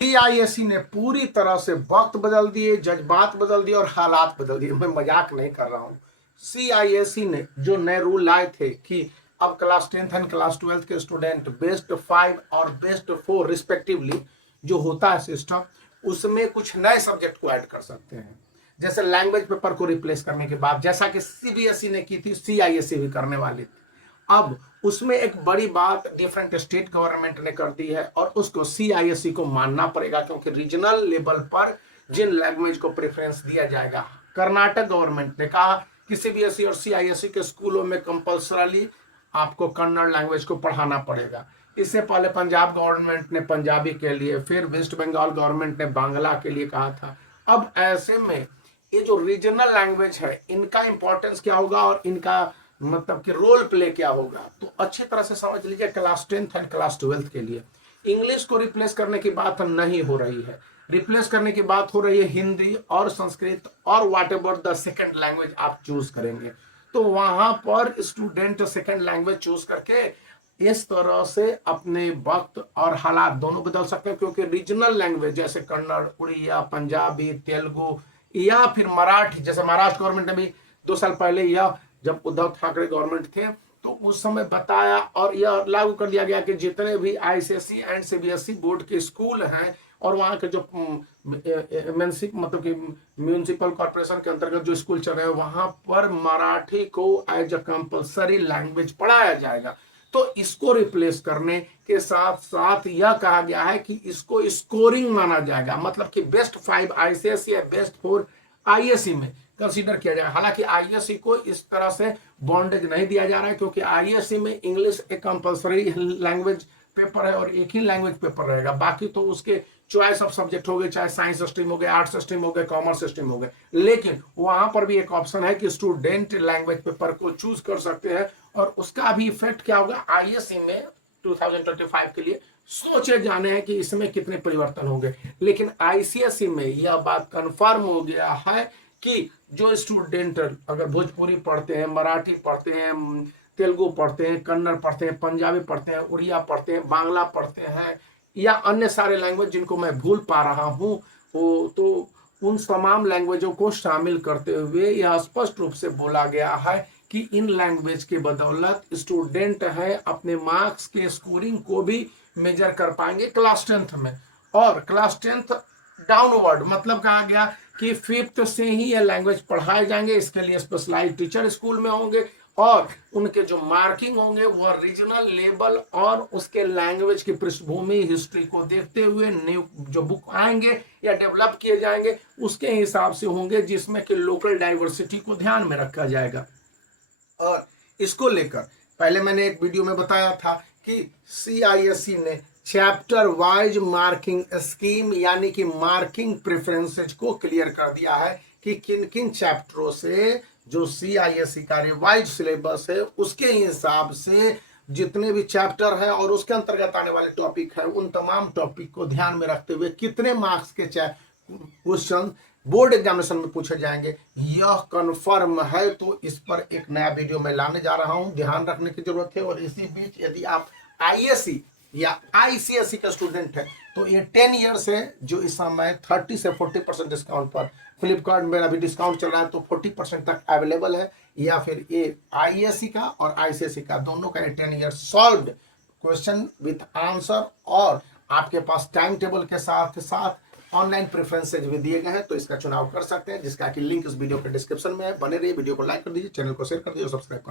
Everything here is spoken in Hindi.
सीआईएससी ने पूरी तरह से वक्त बदल दिए, जज्बात बदल दिए और हालात बदल दिए। मैं मजाक नहीं कर रहा हूं। सीआईएससी ने जो नए रूल लाए थे कि अब class 10th and class 12th के स्टूडेंट बेस्ट 5 और बेस्ट 4 रिस्पेक्टिवली जो होता है सिस्टम, उसमें कुछ नए सब्जेक्ट को ऐड कर सकते हैं। जैसे लैंग्वेज पेपर को रिप्लेस करने के बाद, जैसा कि सीबीएसई ने की थी, सीआईएससी भी करने वाली थी। अब उसमें एक बड़ी बात डिफरेंट स्टेट गवर्नमेंट ने कर दी है और उसको सीआईएससी को मानना पड़ेगा, क्योंकि रीजनल लेवल पर जिन लैंग्वेज को प्रेफरेंस दिया जाएगा, कर्नाटक गवर्नमेंट ने कहा कि सीबीएसई और सीआईएससी के स्कूलों में कंपल्सरली आपको कन्नड़ लैंग्वेज को पढ़ाना पड़ेगा। इससे पहले पंजाब गवर्नमेंट ने पंजाबी के लिए, फिर वेस्ट बंगाल गवर्नमेंट ने बांग्ला के लिए कहा था। अब ऐसे में ये जो रीजनल लैंग्वेज है, इनका इंपॉर्टेंस क्या होगा और इनका मतलब कि रोल प्ले क्या होगा, तो अच्छी तरह से समझ लीजिए। Class 10th and class 12th के लिए इंग्लिश को रिप्लेस करने की बात नहीं हो रही है, रिप्लेस करने की बात हो रही है हिंदी और संस्कृत और what ever the second language आप चूज करेंगे। तो वहां पर स्टूडेंट सेकेंड लैंग्वेज चूज करके इस तरह से अपने वक्त और हालात दोनों बदल सकते हैं, क्योंकि रीजनल लैंग्वेज जैसे कन्नड़, उड़िया, पंजाबी, तेलुगु या फिर मराठी, जैसे महाराष्ट्र गवर्नमेंट ने भी 2 साल पहले या जब उद्धव ठाकरे गवर्नमेंट थे तो उस समय बताया और यह लागू कर दिया गया कि जितने भी आईसीएसई एंड सीबीएसई बोर्ड के स्कूल हैं और वहाँ के जो मतलब कि म्यूनिसिपल कॉर्पोरेशन के अंतर्गत जो स्कूल चल रहे हैं, वहां पर मराठी को एज अ कंपल्सरी लैंग्वेज पढ़ाया जाएगा। तो इसको रिप्लेस करने के साथ साथ यह कहा गया है कि इसको स्कोरिंग माना जाएगा, मतलब कि बेस्ट 5 आईसीएसई या बेस्ट 4 आईएससी में कंसीडर किया जाएगा। हालांकि आईएससी को इस तरह से बॉन्डेज नहीं दिया जा रहा है, क्योंकि आईएससी में इंग्लिश एक कंपल्सरी लैंग्वेज पेपर है और एक ही लैंग्वेज पेपर रहेगा। बाकी तो उसके चॉइस ऑफ सब्जेक्ट हो गए, चाहे साइंस स्ट्रीम हो गए, आर्ट्स स्ट्रीम हो गए, कॉमर्स स्ट्रीम हो गए। लेकिन वहां पर भी एक ऑप्शन है कि स्टूडेंट लैंग्वेज पेपर को चूज कर सकते हैं और उसका भी इफेक्ट क्या होगा आईएससी में 2025 के लिए सोचे जाने हैं कि इसमें कितने परिवर्तन होंगे। लेकिन आईसीएसई में यह बात कंफर्म हो गया है कि जो स्टूडेंट अगर भोजपुरी पढ़ते हैं, मराठी पढ़ते हैं, तेलुगु पढ़ते हैं, कन्नड़ पढ़ते हैं, पंजाबी पढ़ते हैं, उड़िया पढ़ते हैं, बांग्ला पढ़ते हैं या अन्य सारे लैंग्वेज जिनको मैं भूल पा रहा हूं, तो उन तमाम लैंग्वेजों को शामिल करते हुए यह स्पष्ट रूप से बोला गया है कि इन लैंग्वेज के बदौलत स्टूडेंट है अपने मार्क्स के स्कोरिंग को भी मेजर कर पाएंगे क्लास 10th में। और क्लास 10th डाउनवर्ड मतलब कहा गया कि 5th से ही ये लैंग्वेज पढ़ाए जाएंगे। इसके लिए स्पेशलाइज्ड टीचर स्कूल में होंगे और उनके जो मार्किंग होंगे वो रीजनल लेवल और उसके लैंग्वेज की पृष्ठभूमि हिस्ट्री को देखते हुए न्यू जो बुक आएंगे या डेवलप किए जाएंगे उसके हिसाब से होंगे, जिसमें कि लोकल डाइवर्सिटी को ध्यान में रखा जाएगा। और इसको लेकर पहले मैंने एक वीडियो में बताया था कि सीआईएससी ने चैप्टर वाइज मार्किंग स्कीम यानी कि मार्किंग प्रेफरेंसेज को क्लियर कर दिया है कि किन किन चैप्टरों से जो सीआईएससी का रिवाइज सिलेबस है उसके हिसाब से जितने भी चैप्टर हैं और उसके अंतर्गत आने वाले टॉपिक है उन तमाम टॉपिक को ध्यान में रखते हुए कितने मार्क्स के क्वेश्चन बोर्ड एग्जामिनेशन में पूछे जाएंगे यह कंफर्म है। तो इस पर एक नया वीडियो मैं लाने जा रहा हूं, ध्यान रखने की जरूरत है। और इसी बीच यदि आप आईएससी या आईसीएसई का स्टूडेंट है तो ये 10 ईयर्स है जो इस समय 30 से 40% डिस्काउंट पर फ्लिपकार्ट में अभी डिस्काउंट चल रहा है, तो 40% तक अवेलेबल है। या फिर ये आईएससी का और आईसीएसई का दोनों का 10 year solved question with answer और आपके पास टाइम टेबल के साथ साथ ऑनलाइन प्रेफरेंसेज भी दिए गए हैं, तो इसका चुनाव कर सकते हैं, जिसका कि लिंक इस वीडियो के डिस्क्रिप्शन में है। बने रहिए, वीडियो को लाइक कर दीजिए, चैनल को शेयर कर दीजिए और सब्सक्राइब करना